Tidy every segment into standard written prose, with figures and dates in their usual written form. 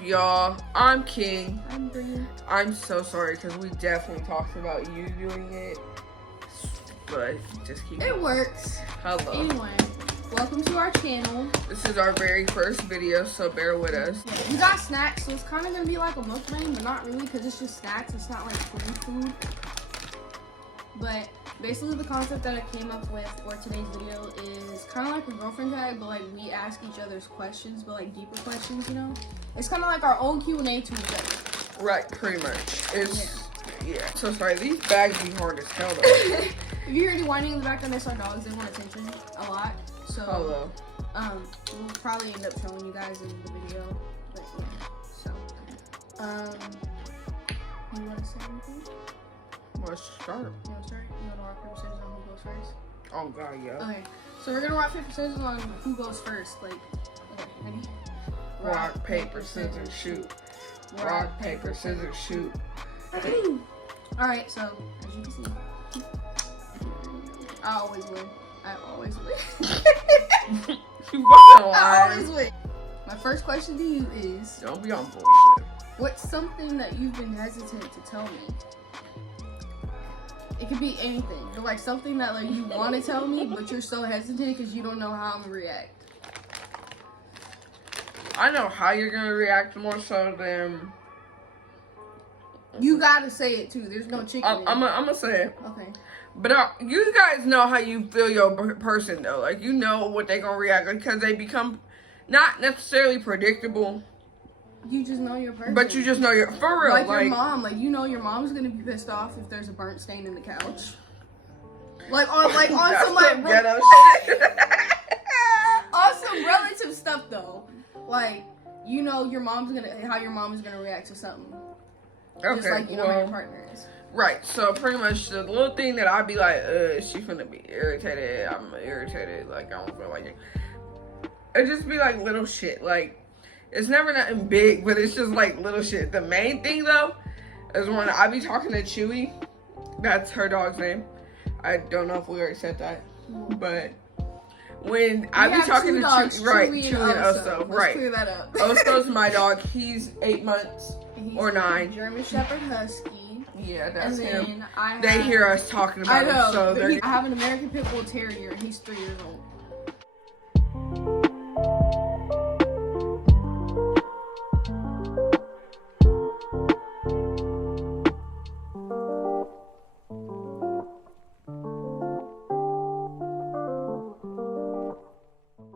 up, y'all? I'm King. I'm Bree. I'm so sorry because we definitely talked about you doing it, but just keep it works. Hello. Anyway, welcome to our channel. This is our very first video, so bear with us. Yeah, we got snacks, so it's kind of gonna be like a mukbang, but not really because it's just snacks. It's not like food. But basically, the concept that I came up with for today's video is kind of like a girlfriend tag, but like we ask each other's questions, but like deeper questions, you know? It's kind of like our own Q&A to each other. Right, pretty much. It's yeah. So sorry, these bags be hard as hell though. If you hear any whining in the background, that's our dogs. They want attention a lot. So hello. We'll probably end up showing you guys in the video. But yeah. So you want to say anything? Let's start. You want to start? You want to rock, paper, scissors on who goes first? Oh god, yeah. Okay. So we're gonna rock, paper, scissors on who goes first. Like, okay, ready? Rock, paper, scissors, shoot. Rock, paper, scissors, shoot. Alright, so as you can see, I always win. I always win. You fucking I lying. always win. My first question to you is, Don't be on bullshit. what's something that you've been hesitant to tell me? It could be anything, but like something that like you want to tell me, but you're so hesitant because you don't know how I'm gonna react. I know how you're gonna react more so than You gotta say it too. There's no chicken. I'm gonna say it. Okay. But you guys know how you feel your person though. Like you know what they gonna react like because they become not necessarily predictable. You just know your person. But you just know your for real. Like your mom. Like you know your mom's gonna be pissed off if there's a burnt stain in the couch. Like on some like ghetto shit. on some relative stuff though. Like you know how your mom's gonna react to something. Okay. Just like you know how your partner is. Right, so pretty much the little thing that I'd be like, she's gonna be irritated, I'm irritated, like, I don't feel like it. It just be like little shit, like, it's never nothing big, but it's just like little shit. The main thing though, is when I be talking to Chewy, that's her dog's name. I don't know if we already said that, but when I be talking to Chewy, right, Chewy and Oso, right. Clear that up. Oso's my dog, he's 8 months or 9. German Shepherd Husky. Yeah, that's him. They hear us talking about him, so I have an American Pit Bull Terrier, and he's 3 years old.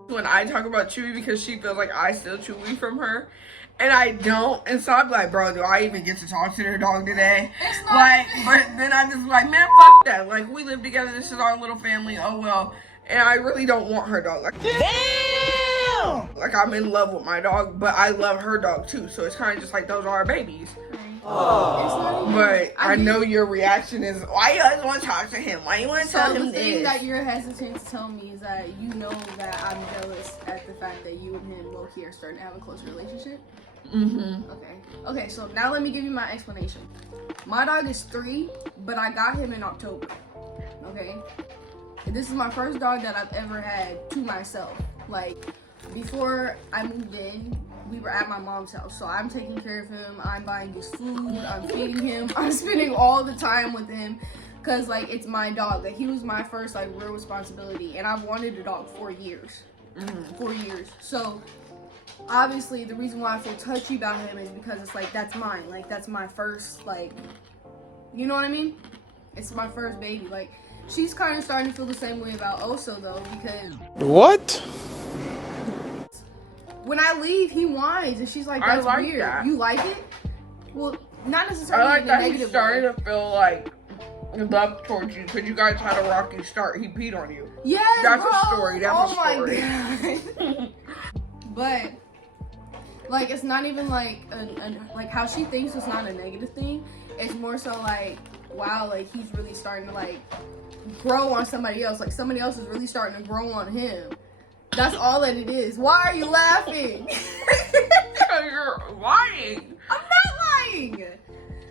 When I talk about Chewy because she feels like I steal Chewy from her. And I don't. And so I'm like, bro, do I even get to talk to their dog today? Like, but then I just like, man, fuck that. Like, we live together. This is our little family. Oh, well. And I really don't want her dog. Like, damn! Like, I'm in love with my dog, but I love her dog, too. So it's kind of just like, those are our babies. Oh. But I know your reaction is, why you always want to talk to him? Why you want to tell him this? The thing that you're hesitant to tell me is that you know that I'm jealous at the fact that you and him, low-key, are starting to have a close relationship. Mm-hmm. Okay, so now let me give you my explanation. My dog is 3, but I got him in October. Okay? And this is my first dog that I've ever had to myself. Like, before I moved in, we were at my mom's house, so I'm taking care of him, I'm buying his food, I'm feeding him, I'm spending all the time with him, because, like, it's my dog. Like, he was my first, like, real responsibility, and I've wanted a dog for years. 4 years. So, obviously, the reason why I feel touchy about him is because it's, like, that's mine. Like, that's my first, like, you know what I mean? It's my first baby. Like, she's kind of starting to feel the same way about Oso, though, because... What? When I leave, he whines, and she's like, that's like weird. that. You like it? Well, not necessarily I like in a that negative he's starting way. to feel like love towards you because you guys had a rocky start. He peed on you. Yes, that's bro. a story. That's a story. My God. But, like, it's not even like, like how she thinks it's not a negative thing. It's more so like, wow, like, he's really starting to, like, grow on somebody else. Like, somebody else is really starting to grow on him. That's all that it is. Why are you laughing? You're lying. I'm not lying.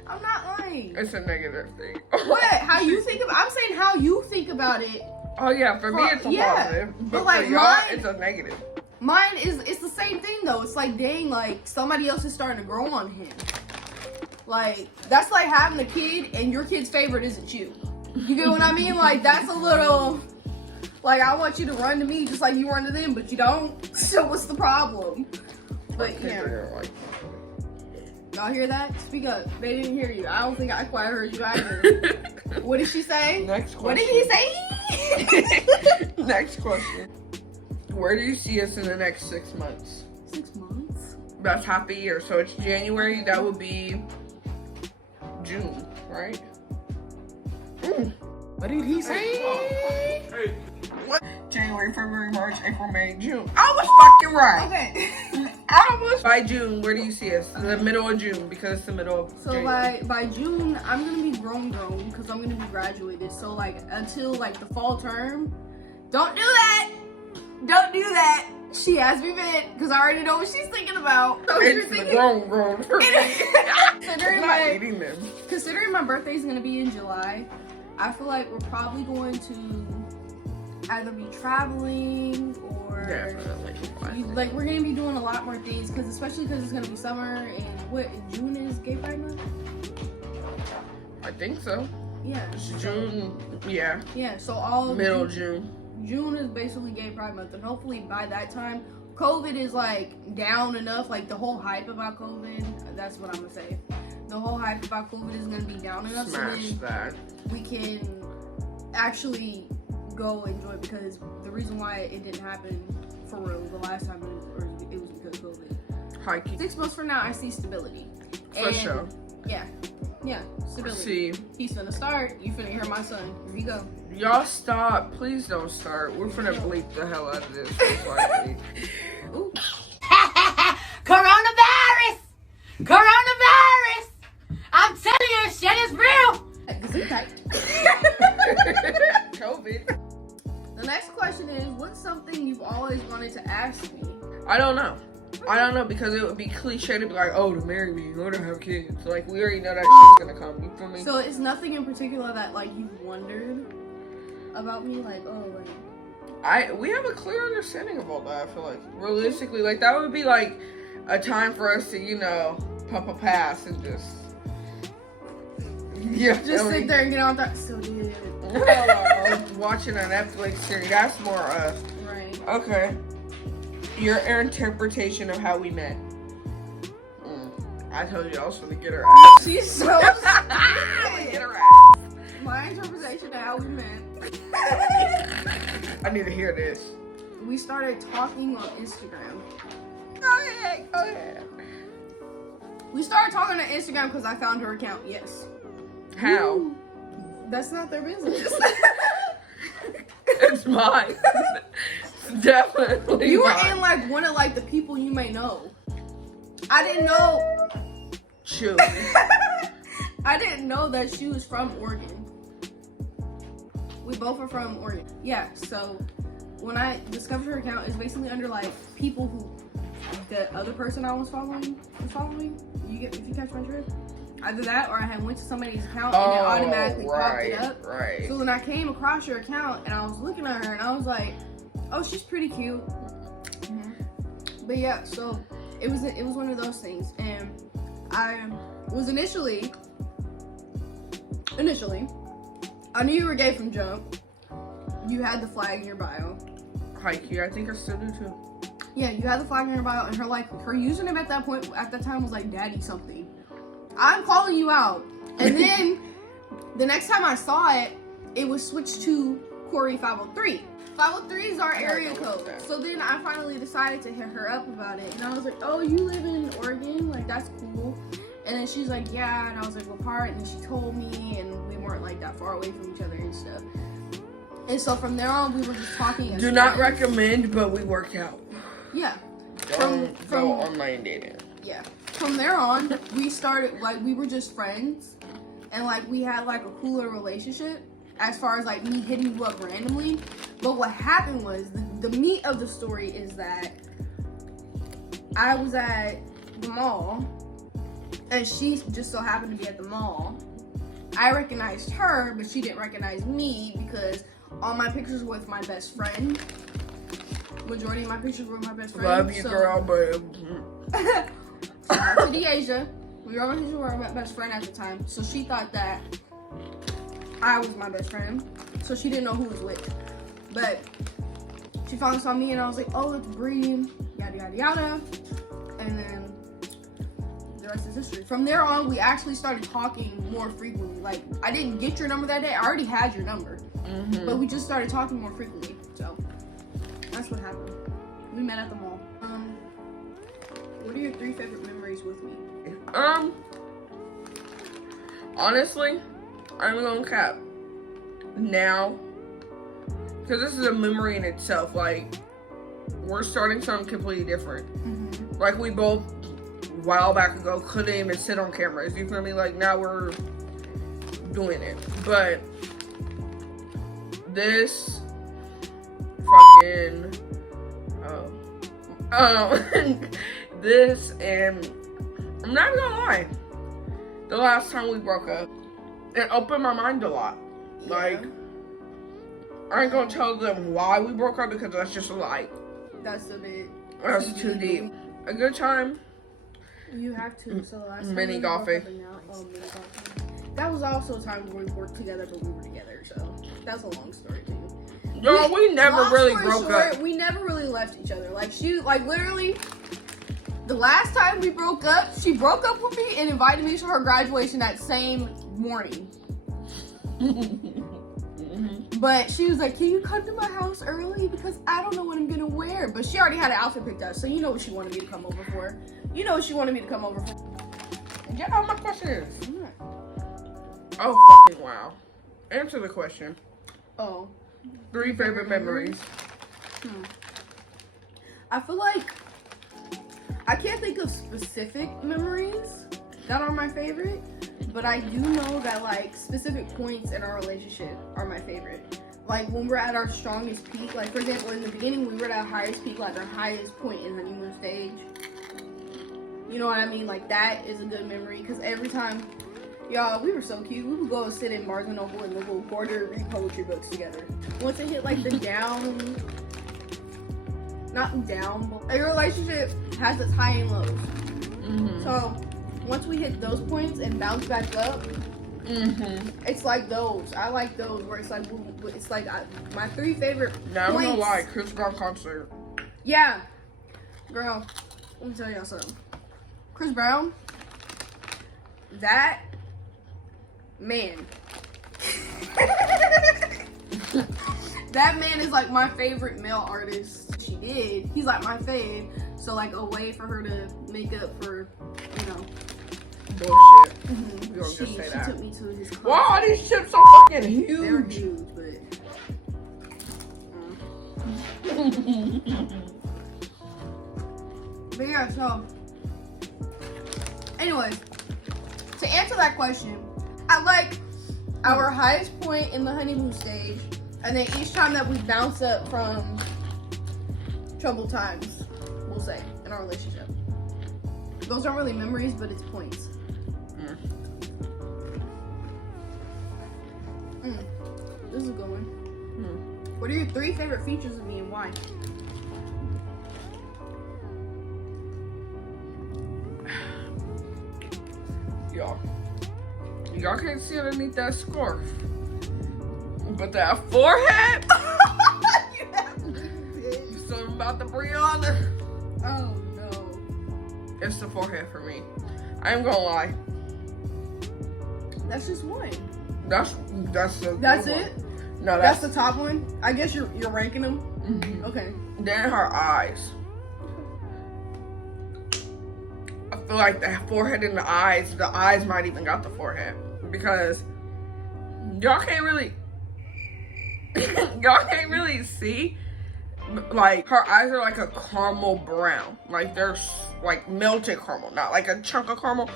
I'm not lying. It's a negative thing. What? How you think about? I'm saying how you think about it. Oh yeah, for me it's a positive, but like for y'all mine, it's a negative. Mine is, it's the same thing though. It's like, dang, like somebody else is starting to grow on him. Like, that's like having a kid and your kid's favorite isn't you. You get what I mean? Like, that's a little, like, I want you to run to me just like you run to them, but you don't. So what's the problem? But yeah. Y'all hear that? Speak up. They didn't hear you. I don't think I quite heard you either. What did she say? Next question. What did he say? Next question. Where do you see us in the next 6 months? 6 months? That's half a year. So it's January. That would be June, right? What did he say? What? January, February, March, April, May, June. I was fucking right. Okay. I was. By June, where do you see us? The middle of June, because it's the middle of So January. by June, I'm gonna be grown because I'm gonna be graduated. So like until like the fall term, don't do that. Don't do that. She has me bent because I already know what she's thinking about. So It's the grown for me. considering I'm not eating them. Considering my birthday is gonna be in July, I feel like we're probably going to either be traveling or Definitely. like we're gonna be doing a lot more things because especially because it's gonna be summer and what June is Gay Pride Month. I think so. Yeah. It's June. Yeah. Yeah. So all Middle June. June is basically Gay Pride Month, and hopefully by that time, COVID is like down enough. Like the whole hype about COVID. That's what I'm gonna say. The whole hype about COVID is gonna be down enough, Smash so then that. we can actually go enjoy. Because the reason why it didn't happen for real the last time it was because of COVID. High key. 6 months from now, I see stability. For sure. Yeah, stability. See, He's finna start. You finna hear my son. Here you go. y'all stop. Please don't start. We're finna bleep the hell out of this. most likely. Ooh. Coronavirus! Coronavirus! I'm telling you, shit is real! COVID. The next question is, what's something you've always wanted to ask me? I don't know. I don't know because it would be cliche to be like, oh, to marry me or to have kids. Like, we already know that shit's gonna come. You feel me? So it's nothing in particular that like you've wondered about me, like, oh, like we have a clear understanding of all that. I feel like realistically, like that would be like a time for us to, you know, pump a pass and just just sit there and get on that. So dude, watching a Netflix series. That's more right. okay. Your interpretation of how we met. I told you I was gonna get her ass. She's so Get her ass. My interpretation of how we met. I need to hear this. We started talking on Instagram. Go ahead. We started talking on Instagram because I found her account. Yes. How? Ooh, that's not their business. It's mine. Definitely. You were mine. in like one of like the people you may know. I didn't know. Chill. I didn't know that she was from Oregon. We both are from Oregon. Yeah, so when I discovered her account, it's basically under like people who the other person I was following. If you catch my drift? Either that or I had went to somebody's account and it automatically popped it up. Right. So then I came across your account and I was looking at her and I was like, oh, she's pretty cute. Mm-hmm. But yeah, so it was one of those things, and I was initially I knew you were gay from jump. You had the flag in your bio. Haiku, I think I still do too. Yeah, you had the flag in your bio, and her username at that time was like daddy something. I'm calling you out, and then the next time I saw it, it was switched to Corey 503. 503 is our area code. So then I finally decided to hit her up about it, and I was like, oh, you live in Oregon? Like, that's cool. And then she's like, yeah, and I was like, what part? And then she told me, and we weren't like that far away from each other and stuff. And so from there on, we were just talking. Do not recommend, but we worked out. Yeah. From online dating. Yeah. From there on, we started, like, we were just friends, and like we had like a cooler relationship as far as like me hitting you up randomly. But what happened was the meat of the story is that I was at the mall and she just so happened to be at the mall. I recognized her, but she didn't recognize me because all my pictures were with my best friend. majority of my pictures were my best friend. Love you, girl, but Shout out to Deasia. We were my best friend at the time, so she thought that I was my best friend. So she didn't know who was which. But she finally saw me and I was like, oh, it's Bree, yada yada yada. And then the rest is history. From there on, we actually started talking more frequently. Like, I didn't get your number that day. I already had your number. But we just started talking more frequently. So that's what happened. We met at the mall. What are your 3 favorite memories with me? Honestly, I'm gonna cap now, because this is a memory in itself. Like, we're starting something completely different. Like, we both a while back ago couldn't even sit on cameras, you feel me? Like, now we're doing it. But this fucking this, and I'm not gonna lie, the last time we broke up, it opened my mind a lot. Like, I ain't gonna tell them why we broke up because that's just a lie. That's a bit. That's too deep. A good time. You have to. So the last time Mini we broke golfing. up and now- oh, mini golfing. That was also a time where we worked together, but we were together. So that's a long story too. No, we never Long really story broke short, up. We never really left each other. Like, literally, the last time we broke up, she broke up with me and invited me to her graduation that same morning. But she was like, can you come to my house early? Because I don't know what I'm gonna wear. But she already had an outfit picked out, so you know what she wanted me to come over for. You know what she wanted me to come over for. Yeah, my question is. Yeah. Oh, fucking wow. Answer the question. Oh. 3 favorite memories. I feel like I can't think of specific memories that are my favorite, but I do know that, like, specific points in our relationship are my favorite. Like, when we're at our strongest peak, like, for example, in the beginning, we were at our highest peak, like our highest point in honeymoon stage. You know what I mean? Like, that is a good memory, because every time, y'all, we were so cute. We would go sit in Barnes & Noble and we'll border read poetry books together. Once it hit, like, the down, not down, but a relationship has its high and lows. So, once we hit those points and bounce back up, it's like those. I like those where it's like, my 3 favorite Now, I'm points. gonna lie, Chris Brown concert. Yeah. Girl, let me tell y'all something. Chris Brown, that man. That man is like my favorite male artist. She did. He's like my fave. So, like, a way for her to make up for, you know. Bullshit. You don't just say She that. took me to his concert. Why are these chips so fucking They're huge? huge, but. But yeah, so. Anyways, to answer that question, I like our highest point in the honeymoon stage, and then each time that we bounce up from troubled times, we'll say, in our relationship. Those aren't really memories, but it's points. This is a good one. What are your 3 favorite features of me and why? Y'all can't see underneath that scarf. But that forehead. Something about the Brianna. Oh no. It's the forehead for me. I ain't gonna lie. That's just one. That's the That's good it? one. No, That's the top one? I guess you're ranking them? Okay. Then her eyes. I feel like the forehead and the eyes might even got the forehead. Because y'all can't really see. Like, her eyes are like a caramel brown. Like, they're like melted caramel. Not like a chunk of caramel.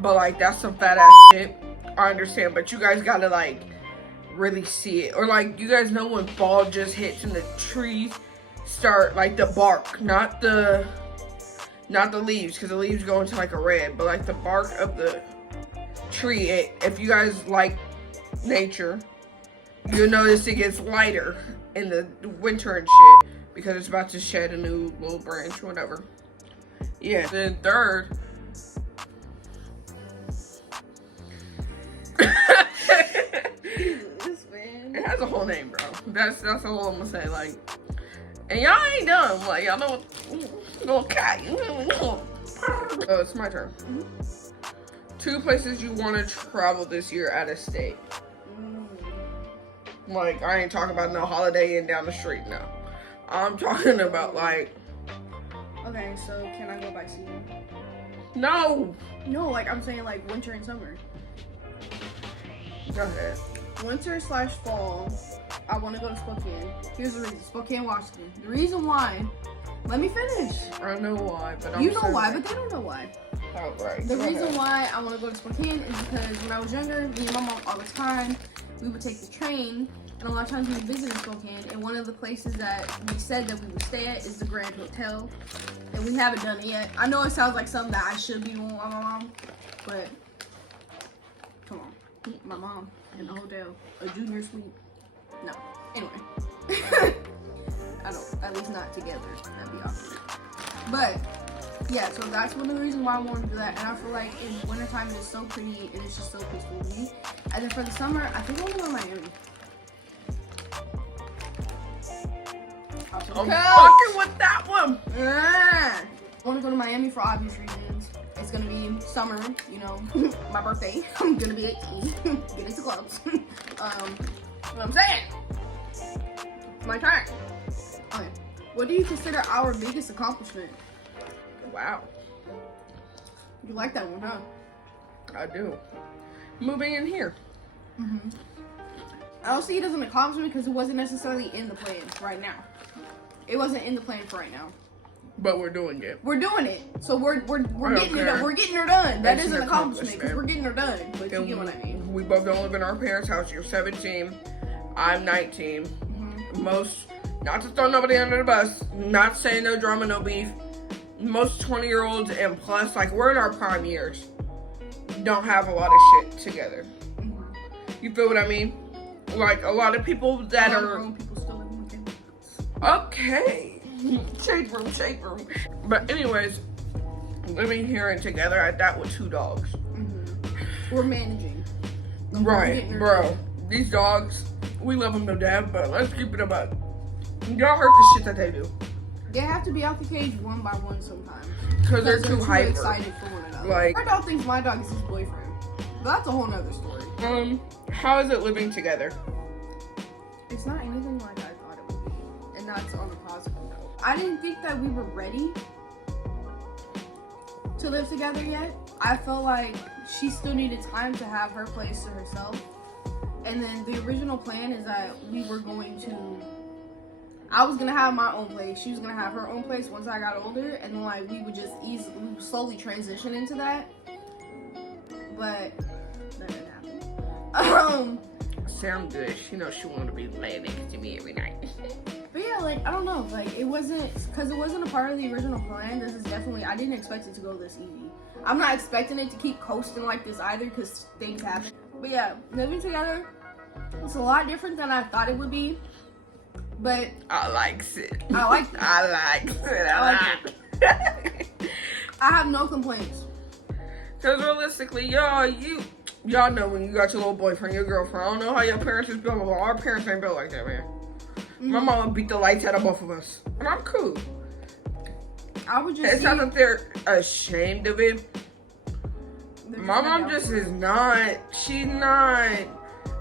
But like, that's some fat ass shit. I understand. But you guys gotta like really see it. Or like, you guys know when fall just hits and the trees start, like the bark, not the leaves, because the leaves go into like a red, but like the bark of the tree, if you guys like nature, you'll notice it gets lighter in the winter and shit. because it's about to shed a new little branch or whatever. Yeah. Then third, This man. it has a whole name, bro. That's all I'm gonna say. Like, and y'all ain't dumb. Like, y'all know little cat. It's my turn. 2 places you want to travel this year out of state. Like, I ain't talking about no Holiday Inn down the street now. I'm talking about like. Okay, so can I go by season? No. No, like I'm saying like winter and summer. Go ahead. Winter/fall, I want to go to Spokane. Here's the reason. Spokane, Washington. The reason why, let me finish. I know why, but I'm You know sorry. why, but they don't know why. Oh, right. The Go reason ahead. why I want to go to Spokane is because when I was younger, me and my mom all the time, we would take the train, and a lot of times we would visit in Spokane, and one of the places that we said that we would stay at is the Grand Hotel, and we haven't done it yet. I know it sounds like something that I should be doing with my mom, but come on, my mom in the hotel, a junior suite. No. Anyway, I don't. At least not together. That'd be awkward. But yeah, so that's one of the reasons why I wanted to do that. And I feel like in wintertime it is so pretty and it's just so peaceful to me. And then for the summer, I think I want to go to Miami. I'm fucking with that one. I want to go to Miami for obvious reasons. It's gonna be summer, you know, my birthday. I'm gonna be 18. Get into clubs. You know what I'm saying? My turn. Okay. What do you consider our biggest accomplishment? Wow. You like that one, huh? I do. Moving in here. I don't see it as an accomplishment because it wasn't necessarily in the plan right now. It wasn't in the plan for right now. But we're doing it. We're doing it, so we're getting it. care. We're getting her done. That It's is an an accomplishment because accomplishment. we're getting her done. But you And get what I mean. We both don't live in our parents' house. You're 17. I'm 19. Most, not to throw nobody under the bus, not saying no drama, no beef. Most 20-year-olds and plus, like we're in our prime years, don't have a lot of shit together. You feel what I mean? Like a lot of people that are Grown people still living with them. okay. Shade room. But anyways, living here and together at that with 2 dogs. We're managing. Right, getting her bro. done. These dogs, we love them to death, but let's keep it a buck. Y'all heard the shit that they do. They have to be out the cage one by one sometimes. Because they're too hyper. excited for one another. Like- our dog thinks my dog is his boyfriend. But that's a whole nother story. How is it living together? It's not anything like I thought it would be. And that's on a positive note. I didn't think that we were ready to live together yet. I felt like she still needed time to have her place to herself. And then the original plan is that I was gonna have my own place. She was gonna have her own place once I got older, and then like we would slowly transition into that. But that didn't happen. Sound good. She knows she wanted to be laying next to me every night. But yeah, like I don't know, like it wasn't a part of the original plan. This is definitely, I didn't expect it to go this easy. I'm not expecting it to keep coasting like this either because things happen. But yeah, living together, it's a lot different than I thought it would be. But I like it. I like it. I like it. I like I have no complaints. Because realistically, y'all know when you got your little boyfriend, your girlfriend. I don't know how your parents is built, but our parents ain't built like that, man. My mama beat the lights out of both of us. And I'm cool. I would just It's not that they're ashamed of it. My mom just is not. She's not.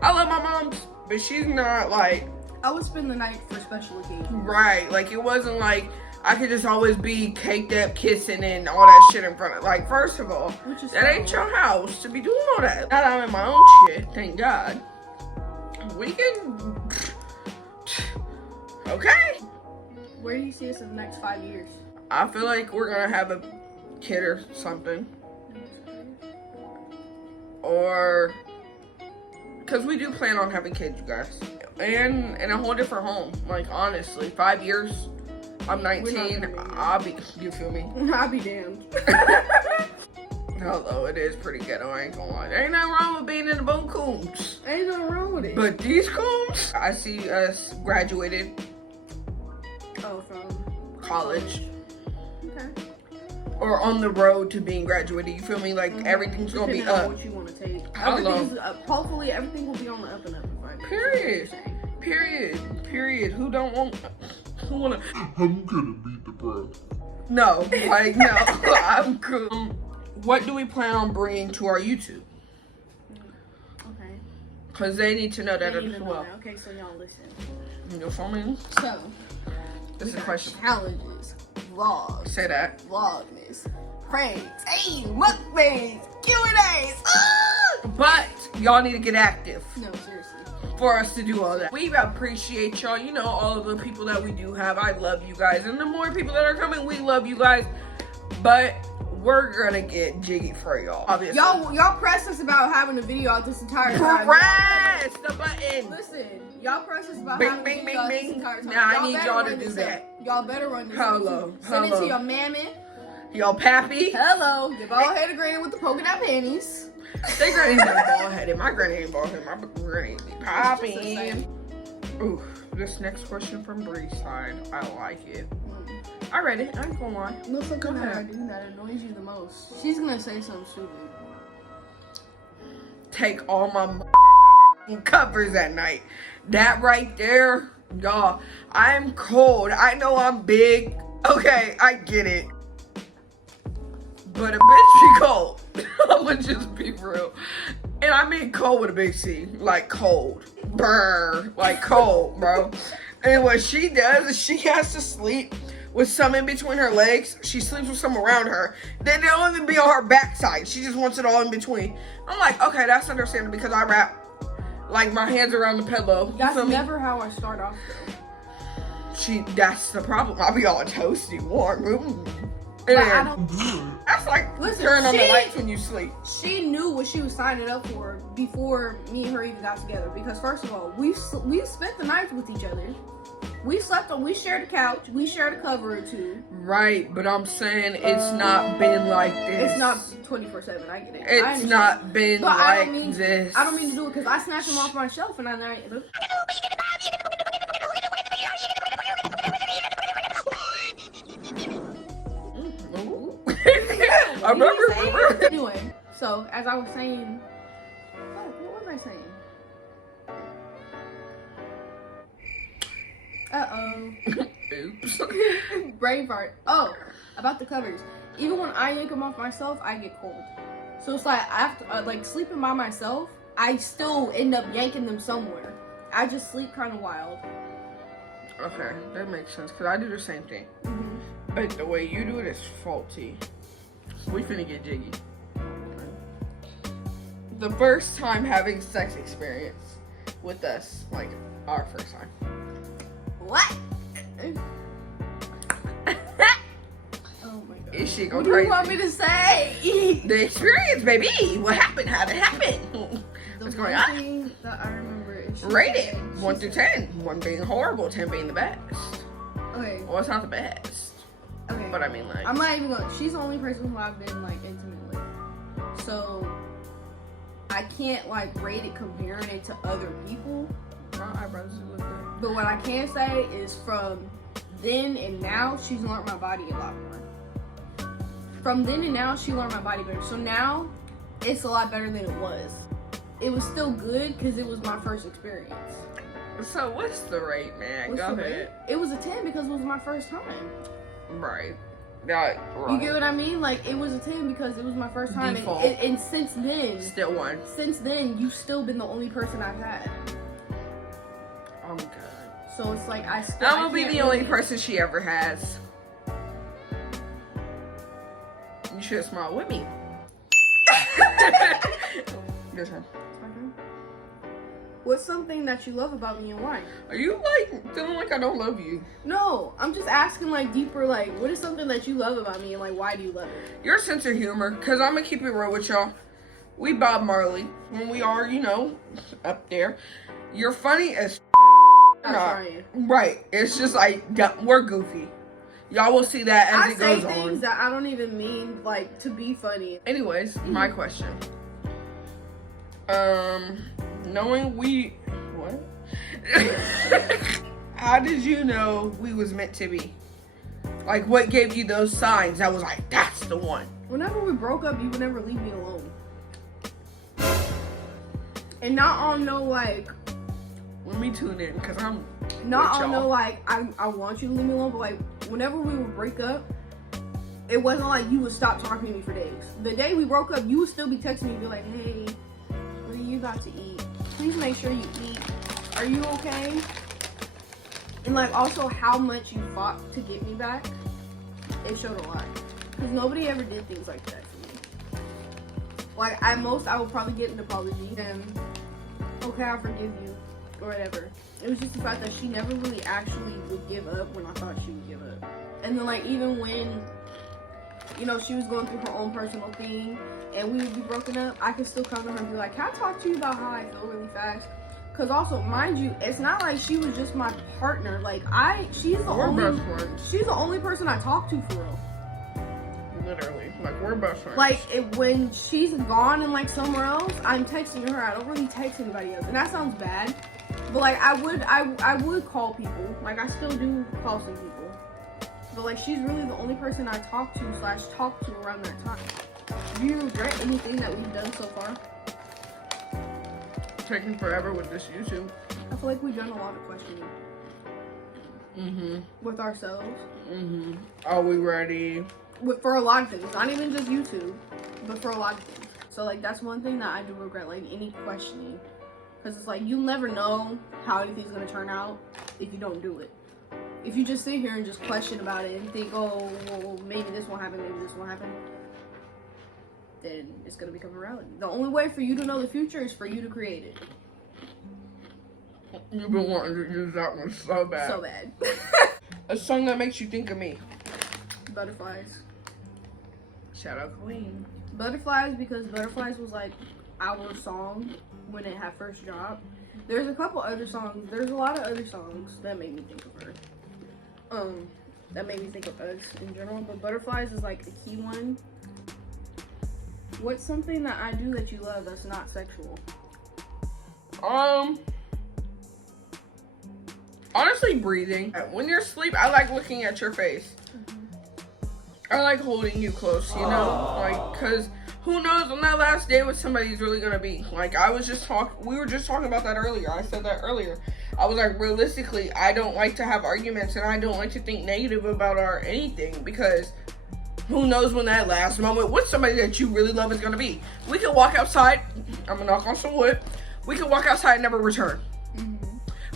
I love my mom, but she's not like. I would spend the night for special occasions. Right. Like, it wasn't like I could just always be caked up, kissing, and all that shit in front of. Like, first of all, Which is that ain't fine. your house to be doing all that. Now that I'm in my own shit, thank God. We can. Okay. Where do you see us in the next 5 years? I feel like we're gonna have a kid or something. Or. Because we do plan on having kids, you guys. And in a whole different home. Like, honestly, 5 years. I'm 19. I'll be. You feel me? I'll be damned. Although it is pretty ghetto, I ain't gonna lie. There ain't nothing wrong with being in the boom coons. Ain't nothing wrong with it. But these coons, I see us graduated. Oh, college. Okay. Or on the road to being graduated. You feel me? Like everything's gonna be Depending on up. what you want to take. Hello. Everything's up. Hopefully, everything will be on the up and up. Period. Period. Who don't want? Who wanna? I'm gonna beat the bro. No, like no. I'm cool. What do we plan on bringing to our YouTube? Okay. Cause they need to know that They need as to know well. that. Okay, so y'all listen. You feel me? So, This is a question. challenges, vlogs, Say that. vlogmas, pranks, hey, mukbangs, Q&As. But y'all need to get active No, seriously. for us to do all that. We appreciate y'all. You know, all of the people that we do have. I love you guys. And the more people that are coming, we love you guys. But we're gonna get jiggy for y'all. Obviously. Y'all pressed us about having a video out this entire time. Press the button. Listen, y'all pressed us about Bing, having bing, a video out bing, this bing. entire time. Now I need better y'all to run do this that. up. Y'all better run this Hello, up. Send it hello. to your mammy. Yo, Pappy. Hello. Your bald headed granny with the polka dot panties. They granny ain't bald headed. My granny ain't bald headed. My granny be popping. Ooh, this next question from Bree's side. I like it. I read it. I ain't gonna lie. What's something Go that I ahead. do that annoys you the most? She's gonna say something stupid. Take all my covers at night. That right there, y'all. I'm cold. I know I'm big. Okay, I get it. But a bitch be cold. I'ma just be real. And I mean cold with a big C. Like cold. Burn. Like cold, bro. And what she does is she has to sleep with some in between her legs. She sleeps with some around her. Then they don't even be on her backside. She just wants it all in between. I'm like, okay, that's understandable because I wrap like my hands around the pillow. You That's feel me? never how I start off though. That's the problem. I'll be all toasty, warm. But I And don't. that's like Listen, turn on the she- lights when you sleep. She knew what she was signing up for before me and her even got together. Because first of all, we spent the nights with each other. We slept on. We shared a couch. We shared a cover or two. Right, but I'm saying it's not been like this. It's not 24/7. I get it. I It's understand. not been But I like don't mean this. I don't mean to do it because I snatched them off my shelf and I. Ooh. What are you saying? Anyway, so as I was saying, what was I saying? Oops. Brain fart. Oh, about the covers. Even when I yank them off myself, I get cold. So it's like after like sleeping by myself, I still end up yanking them somewhere. I just sleep kind of wild. Okay, that makes sense because I do the same thing. Mm-hmm. But the way you do it is faulty. We finna get jiggy. The first time having sex experience with us, like our first time. What? Oh my god. Is she What going do you crazy? want me to say? The experience, baby. What happened? How did it happen? The What's going one on? thing that I remember is she Rate it. said- 1 she through said- 10. 1 being horrible, 10 being the best. Okay. Well, it's not the best. Okay. But I mean, like. I'm not even gonna. She's the only person who I've been like intimate with, so I can't like rate it comparing it to other people. My eyebrows look good. But what I can say is from then and now, she's learned my body a lot more. From then and now, she learned my body better. So now, it's a lot better than it was. It was still good because it was my first experience. So, what's the rate, man? What's Go the ahead. rate? It was a 10 because it was my first time. Right. That, right. You get what I mean? Like, it was a 10 because it was my first time. Default. And since then, Still 1. you've still been the only person I've had. Oh, God. So it's like I still. That will I be can't the only really- person she ever has. You should have smiled with me. Your turn. What's something that you love about me and why? Are you like feeling like I don't love you? No, I'm just asking like deeper. Like, what is something that you love about me and like why do you love it? Your sense of humor, because I'm going to keep it real with y'all. We Bob Marley when we are, you know, up there. You're funny as I'm not. trying. Right. It's just like, we're goofy. Y'all will see that as I it say goes things on. that I don't even mean like to be funny. Anyways, my question. Knowing we... What? How did you know we was meant to be? Like, what gave you those signs that was like, that's the one? Whenever we broke up, you would never leave me alone. And not on no like. Let me tune in, cause I'm Not with on y'all. no like I want you to leave me alone, but like whenever we would break up, it wasn't like you would stop talking to me for days. The day we broke up, you would still be texting me and be like, hey, what are you about to eat? Please make sure you eat. Are you okay? And like also how much you fought to get me back, it showed a lot. Because nobody ever did things like that for me. Like at most I would probably get an apology and okay, I forgive you or whatever. It was just the fact that she never really actually would give up when I thought she would give up. And then like even when, you know, she was going through her own personal thing and we would be broken up, I could still come to her and be like, can I talk to you about how I feel really fast? Cause also, mind you, it's not like she was just my partner. Like she's the only person I talk to for real. Literally, like we're best friends. Like when she's gone and like somewhere else, I'm texting her. I don't really text anybody else, and that sounds bad. But like I would call people. Like I still do call some people. But like she's really the only person I talk to around that time. Do you regret anything that we've done so far? Taking forever with this YouTube. I feel like we've done a lot of questioning. With ourselves. Are we ready? For a lot of things, not even just YouTube, but for a lot of things. So like that's one thing that I do regret, like any questioning, because it's like you'll never know how anything's gonna turn out if you don't do it. If you just sit here and just question about it and think, oh, well, maybe this won't happen, maybe this won't happen, then it's gonna become a reality. The only way for you to know the future is for you to create it. You've been wanting to use that one so bad. So bad. A song that makes you think of me. Butterflies. Shout out Queen. Butterflies, because Butterflies was like our song when it had first dropped. There's a couple other songs. There's a lot of other songs that made me think of her. That made me think of us in general. But Butterflies is like the key one. What's something that I do that you love that's not sexual? Honestly, breathing. When you're asleep, I like looking at your face. I like holding you close, you know? Like, cause who knows when that last day with somebody's really gonna be. Like, we were just talking about that earlier. I said that earlier. I was like, realistically, I don't like to have arguments and I don't like to think negative about anything, because who knows when that last moment with somebody that you really love is gonna be. We could walk outside, I'm gonna knock on some wood. We could walk outside and never return.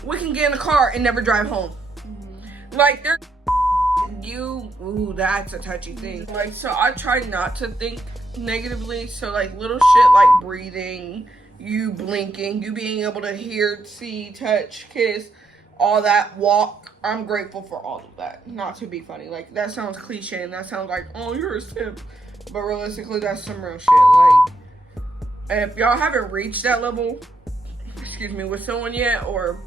We can get in the car and never drive home. Like, that's a touchy thing. Like, so I try not to think negatively. So like little shit like breathing, you blinking, you being able to hear, see, touch, kiss, all that, walk. I'm grateful for all of that. Not to be funny. Like, that sounds cliche and that sounds like, oh, you're a simp. But realistically, that's some real shit. Like, if y'all haven't reached that level, with someone yet, or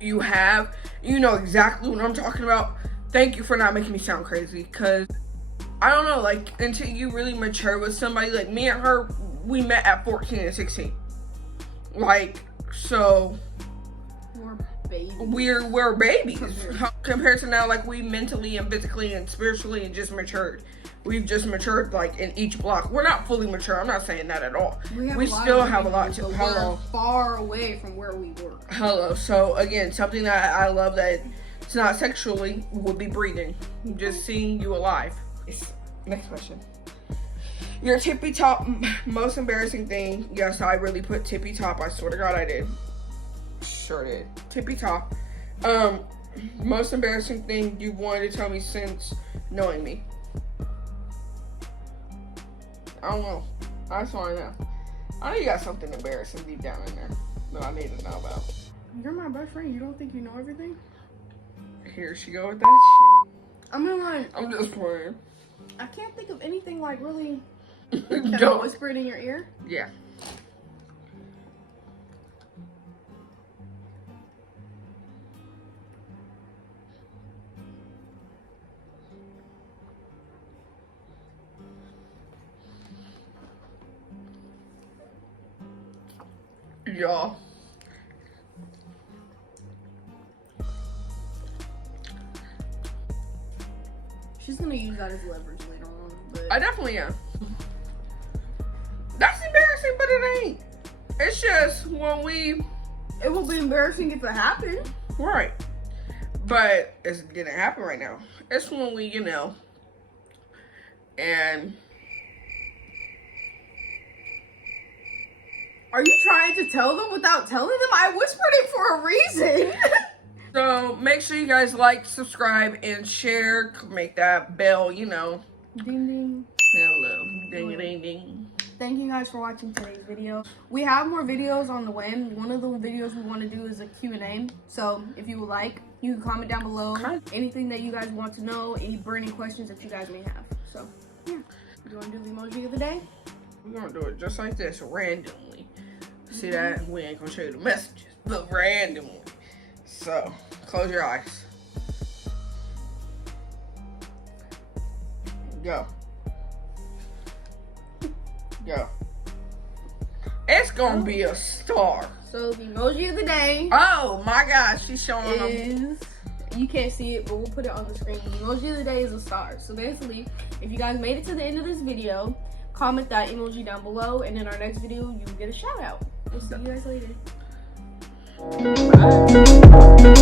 you have, you know exactly what I'm talking about. Thank you for not making me sound crazy, because I don't know, like, until you really mature with somebody, like me and her, we met at 14 and 16. Like, so We're babies. We're babies compared to now. Like, we mentally and physically and spiritually and just matured. We've just matured, like, in each block. We're not fully mature. I'm not saying that at all. We still have a lot to. We're far away from where we were. Hello. So again, something that I love that it's not sexually would be breathing. Just seeing you alive. Next question. Your tippy top most embarrassing thing. Yes, I really put tippy top. I swear to God I did. Sure did. Tippy top. Most embarrassing thing you wanted to tell me since knowing me. I don't know. I just want to know. I know you got something embarrassing deep down in there that I need to know about. You're my best friend. You don't think you know everything? Here she go with that shit. I mean, like, I'm just playing. I can't think of anything like really. Don't. Can I whisper it in your ear? Yeah. Y'all. She's gonna use that as leverage later on. But I definitely am. That's embarrassing, but it ain't. It's just when we it will be embarrassing if it happened. right, but it didn't happen right now. It's when we, and Are you trying to tell them without telling them? I whispered it for a reason. so make sure you guys like, subscribe, and share. Make that bell, Ding ding. Hello, ding ding ding. Thank you guys for watching today's video. We have more videos on the way. One of the videos we want to do is a Q&A. So if you would like, you can comment down below anything that you guys want to know, any burning questions that you guys may have. So yeah, you want to do the emoji of the day? We're gonna do it just like this, randomly. See that? We ain't gonna show you the messages, but randomly. So close your eyes. Go. Go. It's gonna be a star. So the emoji of the day Oh my gosh, she's showing them. is, you can't see it, but we'll put it on the screen. The emoji of the day is a star. So basically, if you guys made it to the end of this video, comment that emoji down below, and in our next video, you will get a shout out. We'll see you guys later. Bye.